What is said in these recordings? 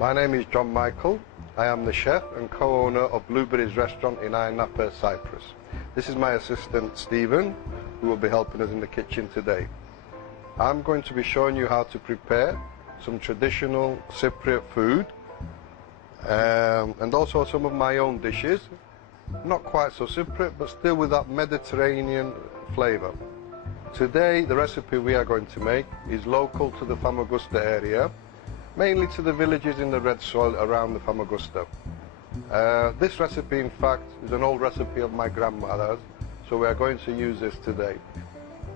My name is John Michael. I am the chef and co-owner of Blueberries Restaurant in Ayia Napa, Cyprus. This is my assistant Stephen, who will be helping us in the kitchen today. I'm going to be showing you how to prepare some traditional Cypriot food and also some of my own dishes. Not quite so Cypriot, but still with that Mediterranean flavor. Today, the recipe we are going to make is local to the Famagusta area, mainly to the villages in the red soil around the Famagusta. This recipe, in fact, is an old recipe of my grandmother's, so we are going to use this today.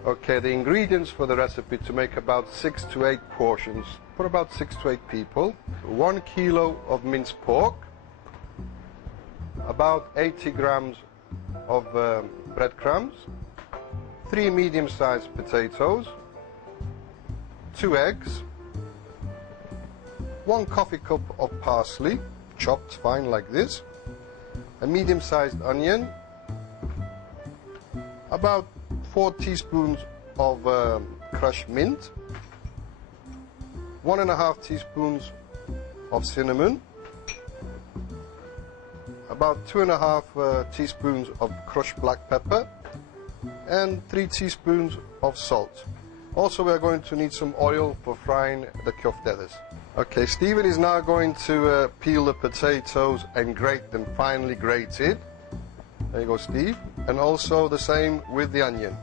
Okay, the ingredients for the recipe to make about 6 to 8 portions for about 6 to 8 people. 1 kilo of minced pork, about 80 grams of breadcrumbs, 3 medium-sized potatoes, 2 eggs, 1 coffee cup of parsley, chopped fine like this, a medium-sized onion, about 4 teaspoons of crushed mint, 1.5 teaspoons of cinnamon, about 2.5 teaspoons of crushed black pepper, and 3 teaspoons of salt. Also, we are going to need some oil for frying the köftedes. Okay, Stephen is now going to peel the potatoes and grate them finely grated. There you go, Steve. And also the same with the onion.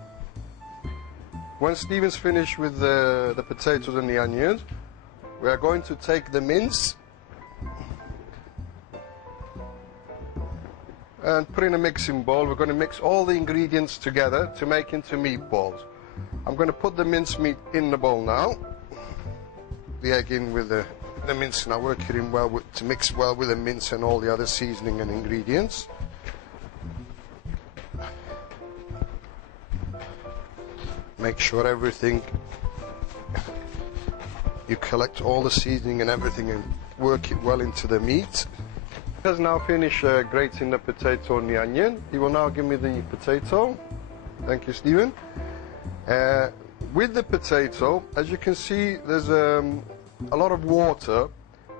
When Stephen's finished with the potatoes and the onions, we are going to take the mince and put in a mixing bowl. We're going to mix all the ingredients together to make into meatballs. I'm going to put the mince meat in the bowl now. The egg in with the mince now, work it in well to mix well with the mince and all the other seasoning and ingredients. Make sure everything, you collect all the seasoning and everything and work it well into the meat. He has now finished grating the potato and the onion. He will now give me the potato. Thank you, Stephen. With the potato, as you can see, there's a lot of water,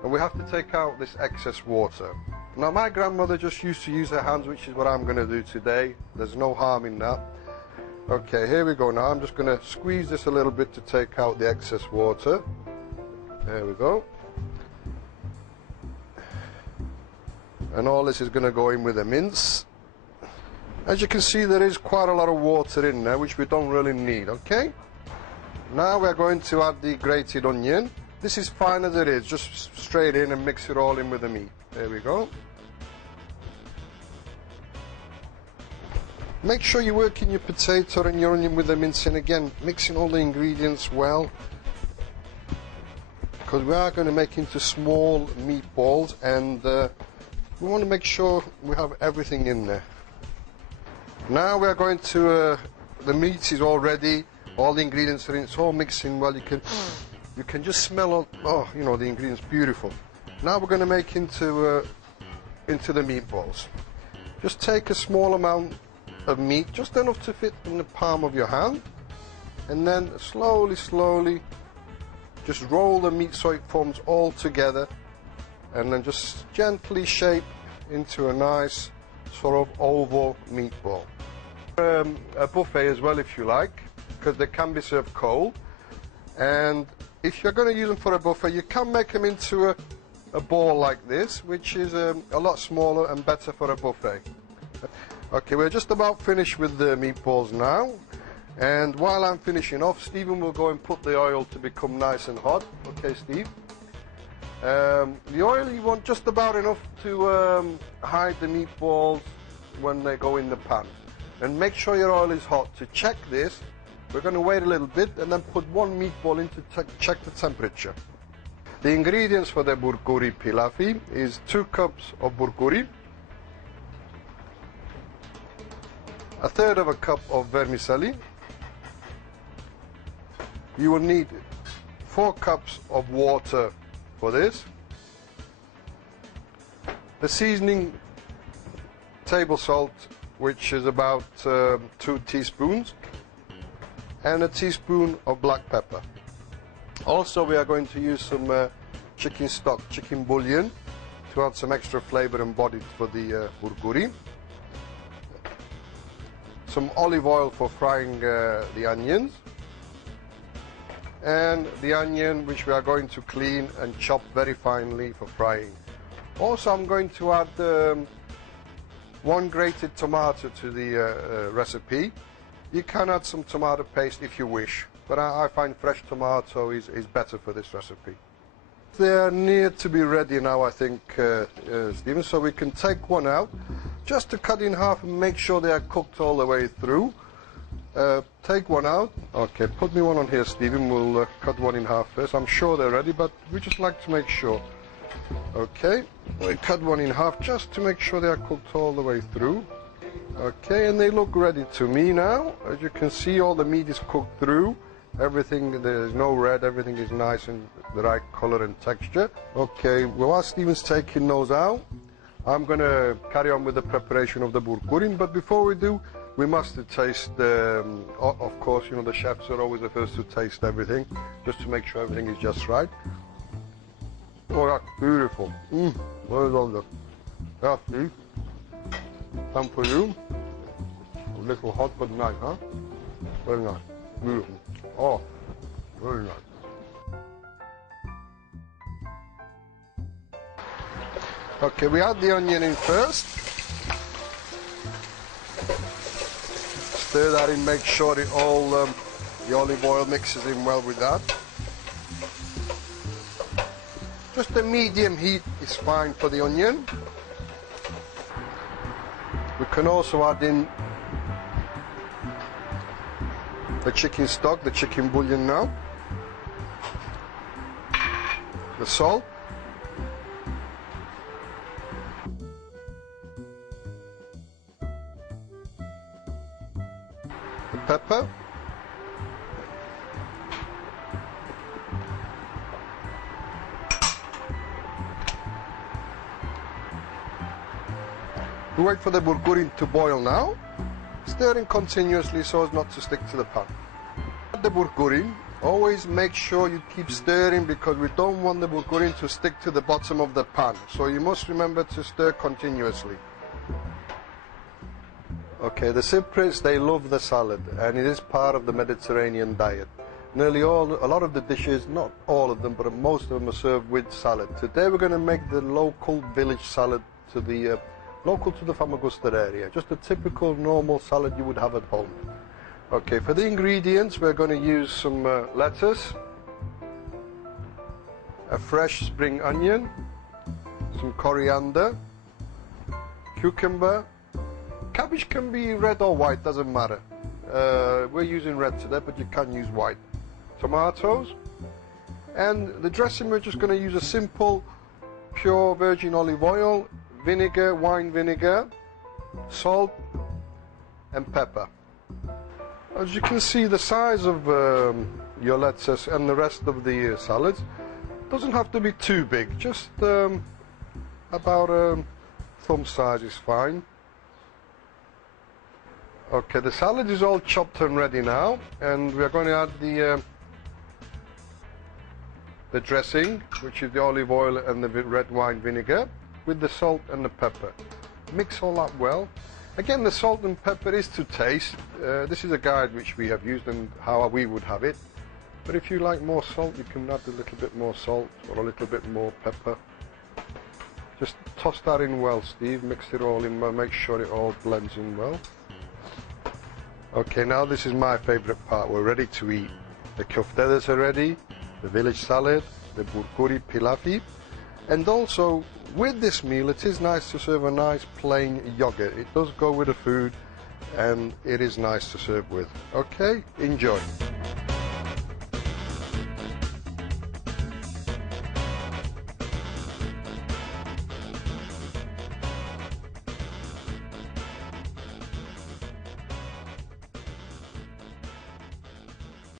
and we have to take out this excess water. Now, my grandmother just used to use her hands, which is what I'm going to do today. There's no harm in that. Okay, here we go now. I'm just going to squeeze this a little bit to take out the excess water. There we go. And all this is going to go in with the mince. As you can see, there is quite a lot of water in there, which we don't really need, okay? Now we're going to add the grated onion. This is fine as it is, just straight in and mix it all in with the meat. There we go. Make sure you work in your potato and your onion with the mince, and again, mixing all the ingredients well, because we are going to make into small meatballs, and we want to make sure we have everything in there. Now we are going to, the meat is all ready, all the ingredients are in, it's all mixing well, you can just smell all, oh, you know, the ingredients, beautiful. Now we're going to make into the meatballs. Just take a small amount of meat, just enough to fit in the palm of your hand, and then slowly just roll the meat so it forms all together, and then just gently shape into a nice sort of oval meatball. A buffet as well, if you like, because they can be served cold, and if you're going to use them for a buffet, you can make them into a ball like this, which is a lot smaller and better for a buffet. Okay, we're just about finished with the meatballs now, and while I'm finishing off, Stephen will go and put the oil to become nice and hot. Okay, Steve? The oil you want just about enough to hide the meatballs when they go in the pan. And make sure your oil is hot. To check this, we're going to wait a little bit and then put 1 meatball in to check the temperature. The ingredients for the burguri pilafi is 2 cups of burguri, 1/3 of a cup of vermicelli. You will need 4 cups of water for this. The seasoning, table salt, which is about 2 teaspoons, and a teaspoon of black pepper. Also, we are going to use some chicken stock, chicken bouillon, to add some extra flavor and body for the burguri. Some olive oil for frying the onions. And the onion, which we are going to clean and chop very finely for frying. Also, I'm going to add 1 grated tomato to the recipe. You can add some tomato paste if you wish, but I find fresh tomato is better for this recipe. They are near to be ready now, I think, Stephen, so we can take one out, just to cut in half and make sure they are cooked all the way through. Take one out. Okay, put me one on here, Stephen. We'll cut one in half first. I'm sure they're ready, but we just like to make sure. Okay, we cut one in half just to make sure they are cooked all the way through. Okay, and they look ready to me now. As you can see, all the meat is cooked through. Everything, there's no red, everything is nice and the right color and texture. Okay, well, while Stephen's taking those out, I'm going to carry on with the preparation of the burgurin, but before we do, we must taste, of course, you know, the chefs are always the first to taste everything, just to make sure everything is just right. Oh, that's beautiful. Well done, look. That's it. And for you, a little hot but nice, huh? Very nice. Beautiful. Oh, very nice. Okay, we add the onion in first. Stir that in, make sure it all, the olive oil mixes in well with that. Just a medium heat is fine for the onion. We can also add in the chicken stock, the chicken bouillon now. The salt. The pepper. We wait for the burgurin to boil now, stirring continuously so as not to stick to the pan. The burgurin, always make sure you keep stirring because we don't want the burgurin to stick to the bottom of the pan. So you must remember to stir continuously. Okay, the Cypriots, they love the salad, and it is part of the Mediterranean diet. A lot of the dishes, not all of them, but most of them are served with salad. Today we're going to make the local village salad local to the Famagusta area, just a typical normal salad you would have at home. Okay, for the ingredients we're going to use some lettuce, a fresh spring onion, some coriander, cucumber. Cabbage can be red or white, doesn't matter. We're using red today, but you can use white. Tomatoes, and the dressing we're just going to use a simple pure virgin olive oil, vinegar, wine vinegar, salt and pepper. As you can see, the size of your lettuce and the rest of the salads doesn't have to be too big, just about thumb size is fine. Okay, the salad is all chopped and ready now, and we are going to add the dressing, which is the olive oil and the red wine vinegar, with the salt and the pepper. Mix all that well. Again, the salt and pepper is to taste. This is a guide which we have used and how we would have it. But if you like more salt, you can add a little bit more salt or a little bit more pepper. Just toss that in well, Steve. Mix it all in well. Make sure it all blends in well. Okay, now this is my favourite part. We're ready to eat. The köftedes are ready, the village salad, the burguri pilafi, and also with this meal it is nice to serve a nice plain yogurt. It does go with the food and it is nice to serve with. Okay, enjoy.